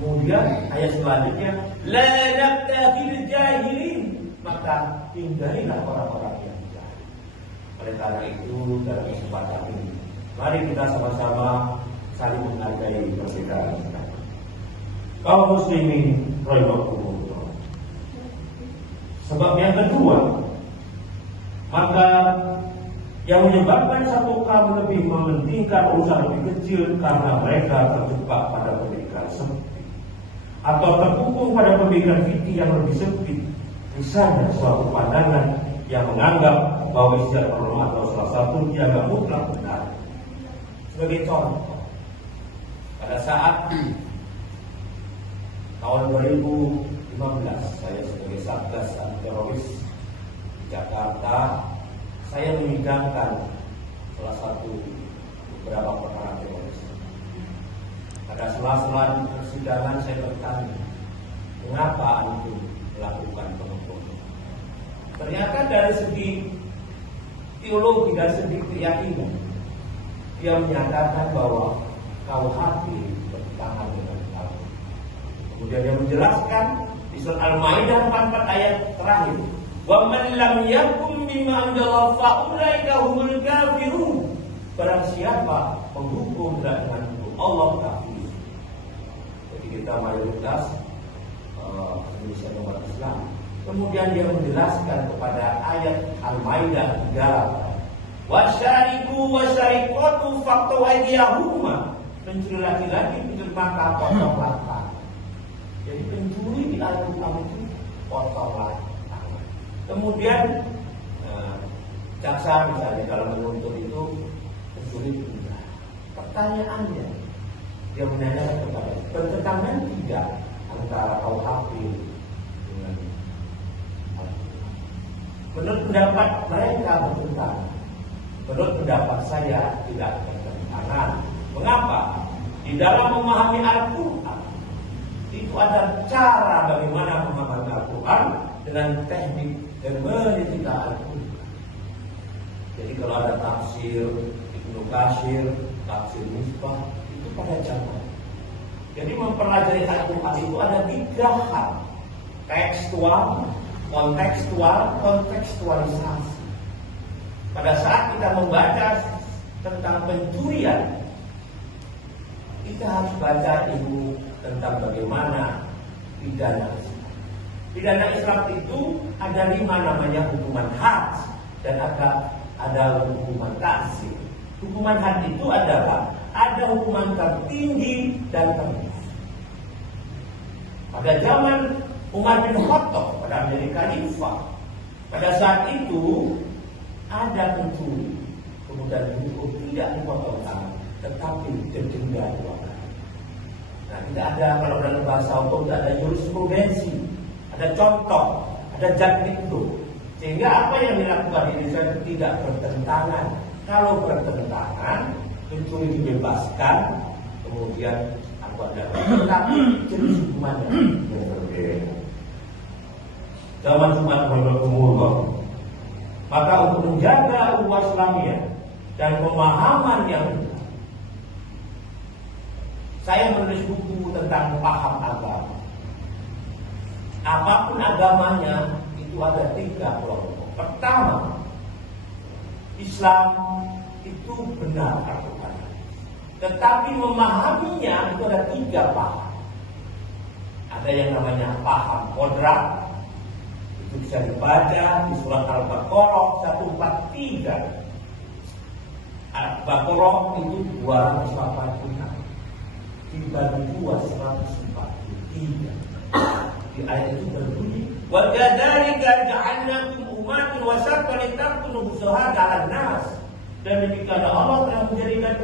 Kemudian ayat selanjutnya, la nabtaghil jahilin, maka hindarilah orang-orang yang jahil. Oleh karena itu, dalam kesempatan ini, mari kita sama-sama saling menghargai perbedaan kita. Kaum muslimin rahimakumullah. Sebab yang kedua, maka yang menyebabkan satu kaum lebih mementingkan urusan lebih kecil karena mereka terjebak pada pemikiran sempit atau terkungkung pada pemikiran fikih yang lebih sempit. Misalnya suatu pandangan yang menganggap bahwa istilah perlu atau salah satu dianggap mutlak benar. Sebagai contoh, pada saat tahun 2015 saya sebagai Satgas Anti Teroris di Jakarta, saya menyidangkan salah satu beberapa perkara teroris. Pada sela-sela persidangan saya bertanya, mengapa antum melakukan pengepungan? Ternyata dari segi teologi dan segi keyakinan, dia menyatakan bahwa KUHP bertentangan dengan Al-Quran. Kemudian dia menjelaskan di surat Al-Maidah 44 ayat terakhir, wa man lam yakum bima anzalallahu fa ulaika humul kafirun. Barang siapa menghukum dengan hukum Allah kafir. Jadi kita mayoritas Indonesia umat Islam. Kemudian dia menjelaskan kepada ayat Al-Maidah 3, wasyariku wasyarikatu faqtu aydiyahuma. Pencuri laki-laki pencuri maka potong tangan. Jadi pencuri di Al-Quran itu potong tangan. Kemudian jaksa misalnya kalau menuntut itu pencuri benda. Pertanyaannya, dia menanyakan kepada bertentangan tidak antara KUHP dengan Al-Quran. Menurut pendapat mereka bertentangan. Menurut pendapat saya tidak bertentangan. Mengapa? Di dalam memahami Al-Quran itu ada cara bagaimana memahami Al-Quran dengan teknik hermeneutika Al-Quran. Jadi kalau ada tafsir Ibnu Katsir, tafsir Misbah, itu pada zaman. Jadi mempelajari Al-Quran itu ada 3 hal: tekstual, kontekstualisasi. Pada saat kita membaca tentang pencurian, kita harus baca ilmu tentang bagaimana pidana Islam. Pidana Islam itu ada 5 namanya hukuman had dan ada hukuman ta'zir. Hukuman had itu adalah ada hukuman tertinggi dan terendah. Pada zaman Umar bin Khattab pada menjadi khalifah, pada saat itu ada pencuri, kemudian dihukum tidak dipotong tangan, tetapi didenda 2 kali. Nah, tidak ada, kalau dalam bahasa hukum tidak ada jurisprudensi, ada contoh, ada judgment. Sehingga apa yang dilakukan di Indonesia itu tidak bertentangan. Kalau bertentangan, pencuri dibebaskan, kemudian apa ada, tetapi jenis hukumannya yang berbeda. Zaman Umat Rasulullah. Maka untuk menjaga ukhuwah Islamiyah dan pemahaman yang benar, saya menulis buku tentang paham agama. Apapun agamanya itu ada 3 kelompok. Pertama, Islam itu benar Al-Quran, tetapi memahaminya itu ada 3 paham. Ada yang namanya paham kodrat, itu bisa dibaca di surat Al-Baqarah 143. Al-Baqarah itu 246, dibagi 2 143. Di ayat itu berbunyi, wa kadzalika ja'alnakum ummatan wasatan litakunu syuhada 'alan nas. Dan demikian Allah telah menjadikan